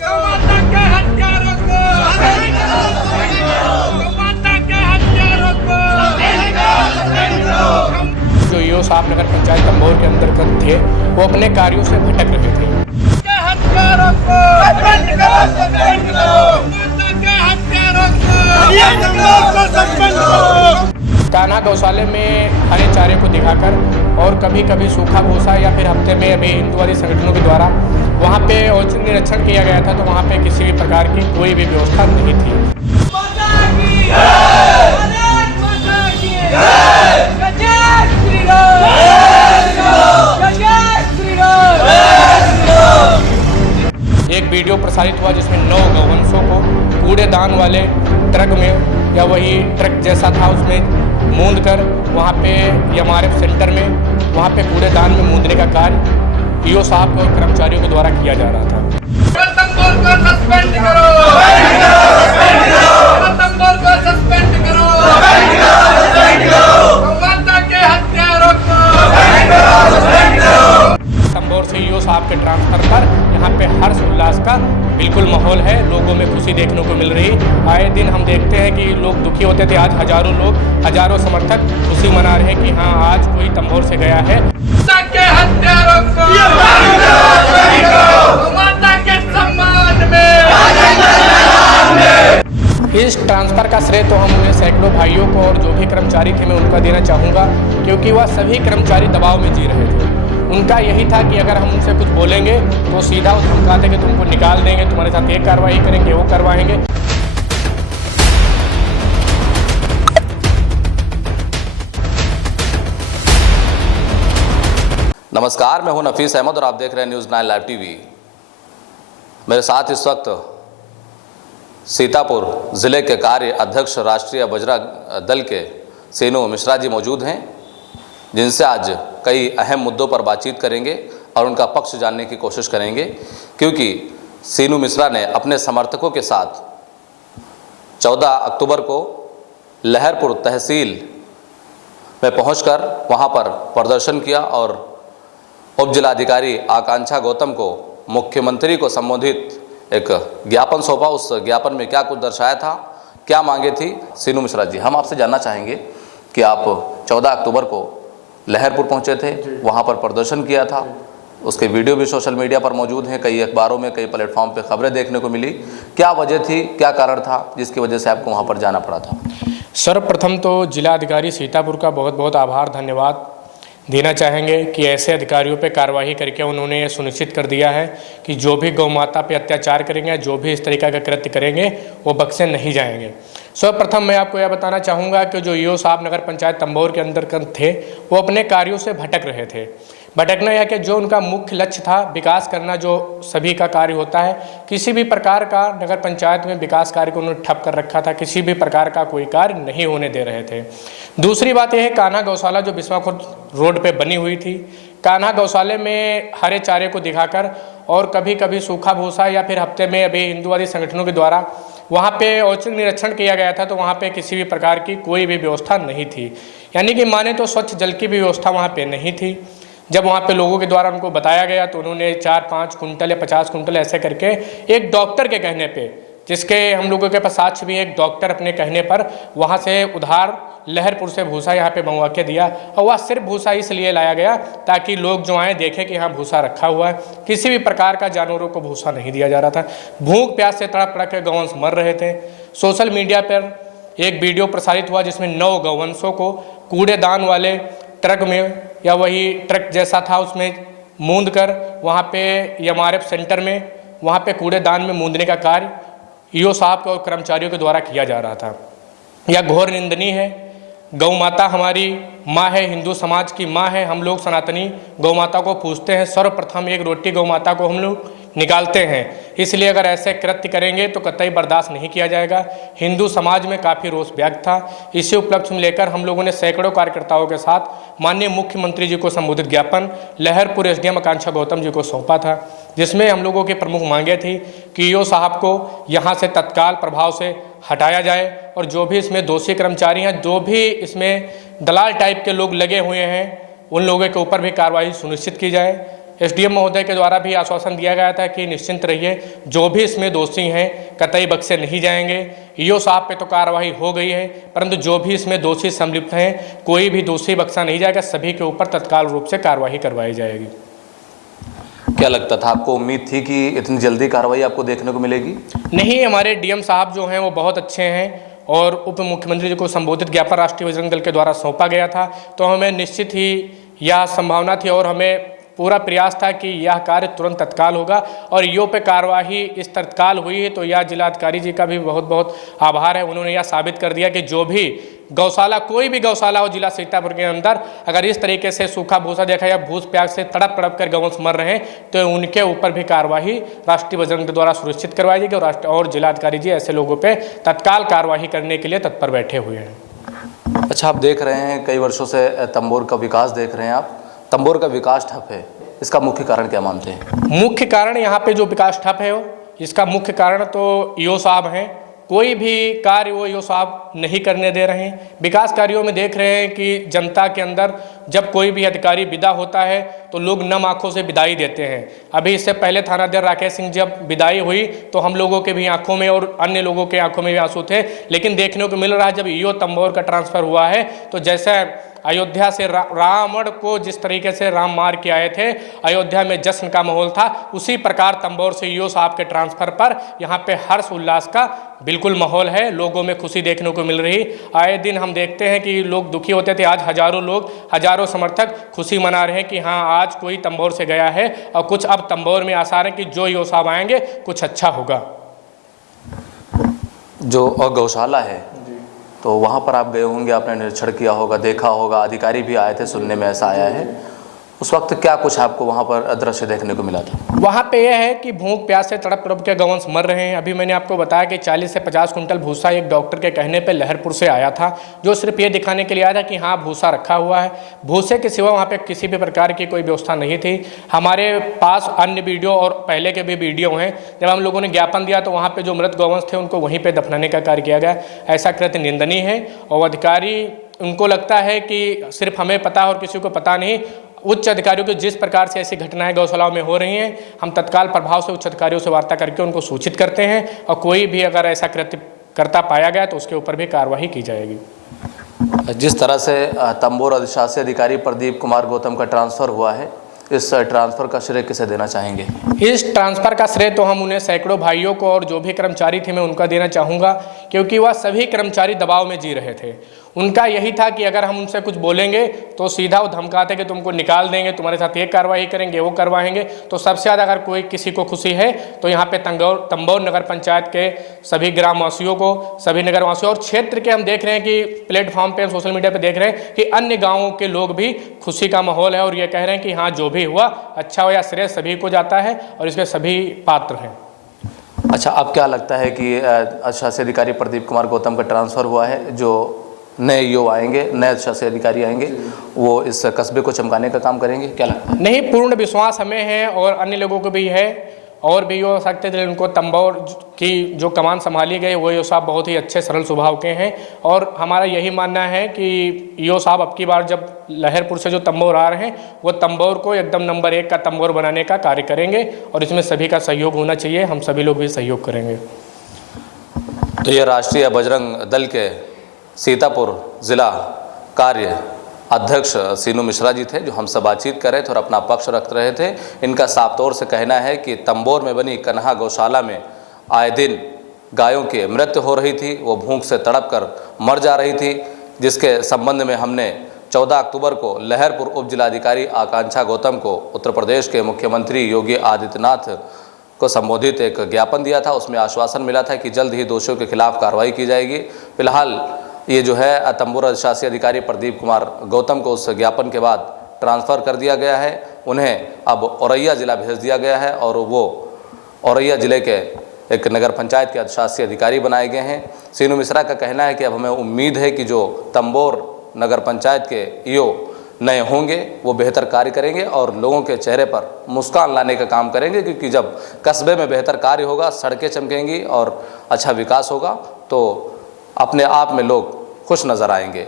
गौमाता के हत्यारों को गौमाता के हत्यारों को जो ईओ साहब नगर पंचायत तंबोर के अंतर्गत थे वो अपने कार्यों से भटक रहे थे। के हत्यारों को सस्पेंड करो गौमाता के हत्यारों को सस्पेंड करो। कान्हा गौशाले में हरे चारे को दिखाकर और कभी कभी सूखा भूसा या फिर हफ्ते में अभी हिंदुवादी संगठनों के द्वारा वहाँ पे औचक निरीक्षण किया गया था, तो वहाँ पे किसी भी प्रकार की कोई भी व्यवस्था नहीं थी। एक वीडियो प्रसारित हुआ जिसमें 9 गौवंशों को कूड़ेदान वाले ट्रक में या वही ट्रक जैसा था उसमें मूंद कर वहाँ पे एमआरएफ सेंटर में वहाँ पे कूड़ेदान में मूंदने का कार्य ईओ साहब और कर्मचारियों के द्वारा किया जा रहा था। तंबोर को सस्पेंड करो, तंबोर को सस्पेंड करो, गौमाता के हत्यारों को तंबोर से ईओ साहब के ट्रांसफर पर यहाँ पे हर्ष उल्लास का बिल्कुल माहौल है, लोगों में खुशी देखने को मिल रही। आए दिन हम देखते हैं कि लोग दुखी होते थे, आज हजारों लोग, हजारों समर्थक खुशी मना रहे हैं कि हाँ आज कोई तंबोर से गया है। के हत्यारों को गौमाता के सम्मान में। इस ट्रांसफर का श्रेय तो हम उन्हें सैकड़ों भाइयों को और जो भी कर्मचारी थे मैं उनका देना चाहूँगा, क्योंकि वह सभी कर्मचारी दबाव में जी रहे थे। उनका यही था कि अगर हम उनसे कुछ बोलेंगे तो सीधा वो धमकाते कि तुमको निकाल देंगे, तुम्हारे साथ ये कार्रवाई करेंगे, वो करवाएंगे। नमस्कार, मैं हूं नफीस अहमद और आप देख रहे हैं न्यूज़ 9 लाइव टीवी। मेरे साथ इस वक्त सीतापुर ज़िले के कार्य अध्यक्ष राष्ट्रीय बजरंग दल के सीनू मिश्रा जी मौजूद हैं, जिनसे आज कई अहम मुद्दों पर बातचीत करेंगे और उनका पक्ष जानने की कोशिश करेंगे, क्योंकि सीनू मिश्रा ने अपने समर्थकों के साथ 14 अक्टूबर को लहरपुर तहसील में पहुंचकर वहां पर प्रदर्शन किया और उप जिलाधिकारी आकांक्षा गौतम को मुख्यमंत्री को संबोधित एक ज्ञापन सौंपा। उस ज्ञापन में क्या कुछ दर्शाया था, क्या मांगे थी। सीनू मिश्रा जी, हम आपसे जानना चाहेंगे कि आप 14 अक्टूबर को लहरपुर पहुंचे थे, वहां पर प्रदर्शन किया था, उसके वीडियो भी सोशल मीडिया पर मौजूद हैं, कई अखबारों में, कई प्लेटफॉर्म पे खबरें देखने को मिली। क्या वजह थी, क्या कारण था जिसकी वजह से आपको वहाँ पर जाना पड़ा था? सर्वप्रथम तो जिलाधिकारी सीतापुर का बहुत बहुत आभार, धन्यवाद देना चाहेंगे कि ऐसे अधिकारियों पे कार्रवाई करके उन्होंने ये सुनिश्चित कर दिया है कि जो भी गौ माता पे अत्याचार करेंगे, जो भी इस तरीका का कृत्य करेंगे, वो बख्शे नहीं जाएंगे। सर्वप्रथम मैं आपको यह बताना चाहूँगा कि जो ईओ साहब नगर पंचायत तंबोर के अंतर्गत थे वो अपने कार्यों से भटक रहे थे। भटकना यह कि जो उनका मुख्य लक्ष्य था विकास करना, जो सभी का कार्य होता है, किसी भी प्रकार का नगर पंचायत में विकास कार्य को उन्होंने ठप कर रखा था, किसी भी प्रकार का कोई कार्य नहीं होने दे रहे थे। दूसरी बात यह है, कान्हा गौशाला जो बिस्वाखुर्द रोड पे बनी हुई थी, कान्हा गौशाले में हरे चारे को दिखाकर और कभी कभी सूखा भूसा या फिर हफ्ते में अभी हिंदुवादी संगठनों के द्वारा वहाँ पे औचक निरीक्षण किया गया था, तो वहाँ पे किसी भी प्रकार की कोई भी व्यवस्था नहीं थी। यानी कि माने तो स्वच्छ जल की भी व्यवस्था वहाँ पे नहीं थी। जब वहाँ पे लोगों के द्वारा उनको बताया गया तो उन्होंने 4-5 कुंटल या 50 कुंटल ऐसे करके एक डॉक्टर के कहने पे, जिसके हम लोगों के पास साक्ष्य भी है, एक डॉक्टर अपने कहने पर वहाँ से उधार लहरपुर से भूसा यहाँ पे मंगवा के दिया। और वह सिर्फ भूसा इसलिए लाया गया ताकि लोग जो आए देखें कि यहाँ भूसा रखा हुआ है। किसी भी प्रकार का जानवरों को भूसा नहीं दिया जा रहा था। भूख प्यास से तड़प तड़प के गौवंश मर रहे थे। सोशल मीडिया पर एक वीडियो प्रसारित हुआ जिसमें 9 गौवंशों को कूड़ेदान वाले ट्रक में या वही ट्रक जैसा था उसमें मूंद कर वहाँ पे एमआरएफ सेंटर में वहाँ पे कूड़ेदान में मूंदने का कार्य ईओ साहब और कर्मचारियों के द्वारा किया जा रहा था। यह घोर निंदनीय है। गौ माता हमारी माँ है, हिंदू समाज की माँ है। हम लोग सनातनी गौ माता को पूजते हैं। सर्वप्रथम एक रोटी गौ माता को हम लोग निकालते हैं, इसलिए अगर ऐसे कृत्य करेंगे तो कतई बर्दाश्त नहीं किया जाएगा। हिंदू समाज में काफ़ी रोष व्यक्त था। इसी उपलक्ष्य में लेकर हम लोगों ने सैकड़ों कार्यकर्ताओं के साथ माननीय मुख्यमंत्री जी को संबोधित ज्ञापन लहरपुर एसडीएम आकांक्षा गौतम जी को सौंपा था, जिसमें हम लोगों की प्रमुख मांगे थी कि ईओ साहब को यहाँ से तत्काल प्रभाव से हटाया जाए और जो भी इसमें दोषी कर्मचारी हैं, जो भी इसमें दलाल टाइप के लोग लगे हुए हैं, उन लोगों के ऊपर भी कार्रवाई सुनिश्चित की जाए। एसडीएम महोदय के द्वारा भी आश्वासन दिया गया था कि निश्चिंत रहिए, जो भी इसमें दोषी हैं कतई बख्शे नहीं जाएंगे। ईओ साहब पे तो कार्रवाई हो गई है, परंतु जो भी इसमें दोषी सम्मिलित हैं कोई भी दोषी बख्शा नहीं जाएगा, सभी के ऊपर तत्काल रूप से कार्रवाई करवाई जाएगी। क्या लगता था आपको, उम्मीद थी कि इतनी जल्दी कार्रवाई आपको देखने को मिलेगी? नहीं, हमारे डीएम साहब जो हैं वो बहुत अच्छे हैं और उप मुख्यमंत्री जी को संबोधित ज्ञापन राष्ट्रीय बजरंग दल के द्वारा सौंपा गया था, तो हमें निश्चित ही यह संभावना थी और हमें पूरा प्रयास था कि यह कार्य तुरंत तत्काल होगा और ईओ पे कार्रवाई इस तत्काल हुई है। तो यह जिलाधिकारी जी का भी बहुत बहुत आभार है, उन्होंने यह साबित कर दिया कि जो भी गौशाला, कोई भी गौशाला हो जिला सीतापुर के अंदर, अगर इस तरीके से सूखा भूसा देखा या भूस प्यास से तड़प तड़प कर गौवंश मर रहे हैं तो उनके ऊपर भी कार्रवाई राष्ट्रीय बजरंग दल द्वारा सुनिश्चित करवाई जाएगी और जिलाधिकारी जी ऐसे लोगों पर तत्काल कार्रवाई करने के लिए तत्पर बैठे हुए हैं। अच्छा, आप देख रहे हैं कई वर्षों से तंबोर का विकास देख रहे हैं आप, तंबोर का विकास ठप है, इसका मुख्य कारण क्या मानते हैं? मुख्य कारण यहाँ पे जो विकास ठप है इसका मुख्य कारण तो ईओ साहब हैं। कोई भी कार्य वो ईओ साहब नहीं करने दे रहे हैं। विकास कार्यों में देख रहे हैं कि जनता के अंदर जब कोई भी अधिकारी विदा होता है तो लोग नम आंखों से विदाई देते हैं। अभी इससे पहले थानाध्यक्ष राकेश सिंह जब विदाई हुई तो हम लोगों के भी आंखों में और अन्य लोगों के आंखों में भी आंसू थे, लेकिन देखने को मिल रहा है जब ईओ तंबोर का ट्रांसफर हुआ है तो जैसे अयोध्या से रावण को जिस तरीके से राम मार के आए थे, अयोध्या में जश्न का माहौल था, उसी प्रकार तंबोर से ईओ साहब के ट्रांसफर पर यहाँ पे हर्ष उल्लास का बिल्कुल माहौल है, लोगों में खुशी देखने को मिल रही। आए दिन हम देखते हैं कि लोग दुखी होते थे, आज हजारों लोग, हजारों समर्थक खुशी मना रहे हैं कि हाँ आज कोई तंबोर से गया है और कुछ अब तंबोर में आसार है कि जो ईओ साहब आएंगे कुछ अच्छा होगा। जो गौशाला है तो वहाँ पर आप गए होंगे, आपने निरीक्षण किया होगा, देखा होगा, अधिकारी भी आए थे, सुनने में ऐसा आया है, उस वक्त क्या कुछ आपको वहाँ पर दृश्य देखने को मिला था? वहाँ पे यह है कि भूख प्यास से तड़प तड़प के गौवंश मर रहे हैं। अभी मैंने आपको बताया कि 40 से 50 कुंटल भूसा एक डॉक्टर के कहने पे लहरपुर से आया था, जो सिर्फ ये दिखाने के लिए आया था कि हाँ भूसा रखा हुआ है। भूसे के सिवा वहाँ पे किसी भी प्रकार की कोई व्यवस्था नहीं थी। हमारे पास अन्य वीडियो और पहले के भी वीडियो हैं, जब हम लोगों ने ज्ञापन दिया तो वहाँ पर जो मृत गौवंश थे उनको वहीं पर दफनाने का कार्य किया गया। ऐसा कृत्य निंदनीय है और अधिकारी, उनको लगता है कि सिर्फ हमें पता और किसी को पता नहीं। उच्च अधिकारियों को जिस प्रकार से ऐसी घटनाएं गौशालाओं में हो रही हैं, हम तत्काल प्रभाव से उच्च अधिकारियों से वार्ता करके उनको सूचित करते हैं और कोई भी अगर ऐसा कृत्य करता पाया गया तो उसके ऊपर भी कार्रवाई की जाएगी। जिस तरह से तंबोर अधिशासी अधिकारी प्रदीप कुमार गौतम का ट्रांसफ़र हुआ है, इस ट्रांसफ़र का श्रेय किसे देना चाहेंगे? इस ट्रांसफ़र का श्रेय तो हम उन्हें सैकड़ों भाइयों को और जो भी कर्मचारी थे मैं उनका देना चाहूँगा, क्योंकि वह सभी कर्मचारी दबाव में जी रहे थे। उनका यही था कि अगर हम उनसे कुछ बोलेंगे तो सीधा वो धमकाते कि तुमको निकाल देंगे, तुम्हारे साथ ये कार्रवाई करेंगे, वो करवाएंगे। तो सबसे ज़्यादा अगर कोई किसी को खुशी है तो यहाँ पे तंबोर नगर पंचायत के सभी ग्रामवासियों को, सभी नगरवासियों और क्षेत्र के हम देख रहे हैं कि प्लेटफॉर्म पे, सोशल मीडिया पे देख रहे हैं कि अन्य गाँवों के लोग भी खुशी का माहौल है और ये कह रहे हैं कि हाँ जो भी हुआ अच्छा हो, या श्रेय सभी को जाता है और इसके सभी पात्र हैं। अच्छा, अब क्या लगता है कि अधिशासी अधिकारी प्रदीप कुमार गौतम का ट्रांसफ़र हुआ है, जो नए ईओ आएंगे, नए अधिशासी अधिकारी आएंगे, वो इस कस्बे को चमकाने का काम करेंगे, क्या लगता है? नहीं, पूर्ण विश्वास हमें है और अन्य लोगों को भी है और भी हो सकते थे। उनको तंबोर की जो कमान संभाली गई वो ईओ साहब बहुत ही अच्छे सरल स्वभाव के हैं और हमारा यही मानना है कि ईओ साहब अब की बार जब लहरपुर से जो तंबोर आ रहे हैं वो तंबोर को एकदम नंबर 1 का तंबोर बनाने का कार्य करेंगे और इसमें सभी का सहयोग होना चाहिए, हम सभी लोग भी सहयोग करेंगे। तो ये राष्ट्रीय बजरंग दल के सीतापुर जिला कार्य अध्यक्ष सीनू मिश्रा जी थे, जो हमसे बातचीत कर रहे थे और अपना पक्ष रख रहे थे। इनका साफ तौर से कहना है कि तंबोर में बनी कन्हा गौशाला में आए दिन गायों की मृत्यु हो रही थी, वो भूख से तड़प कर मर जा रही थी, जिसके संबंध में हमने 14 अक्टूबर को लहरपुर उप जिलाधिकारी आकांक्षा गौतम को उत्तर प्रदेश के मुख्यमंत्री योगी आदित्यनाथ को संबोधित एक ज्ञापन दिया था। उसमें आश्वासन मिला था कि जल्द ही दोषियों के खिलाफ कार्रवाई की जाएगी। फिलहाल ये जो है तंबोर अधिशासी अधिकारी प्रदीप कुमार गौतम को उस ज्ञापन के बाद ट्रांसफ़र कर दिया गया है। उन्हें अब औरैया ज़िला भेज दिया गया है और वो औरैया ज़िले के एक नगर पंचायत के अधिशासी अधिकारी बनाए गए हैं। सीनू मिश्रा का कहना है कि अब हमें उम्मीद है कि जो तंबोर नगर पंचायत के ईओ नए होंगे वो बेहतर कार्य करेंगे और लोगों के चेहरे पर मुस्कान लाने का काम करेंगे, क्योंकि जब कस्बे में बेहतर कार्य होगा, सड़कें चमकेंगी और अच्छा विकास होगा तो अपने आप में लोग खुश नज़र आएंगे।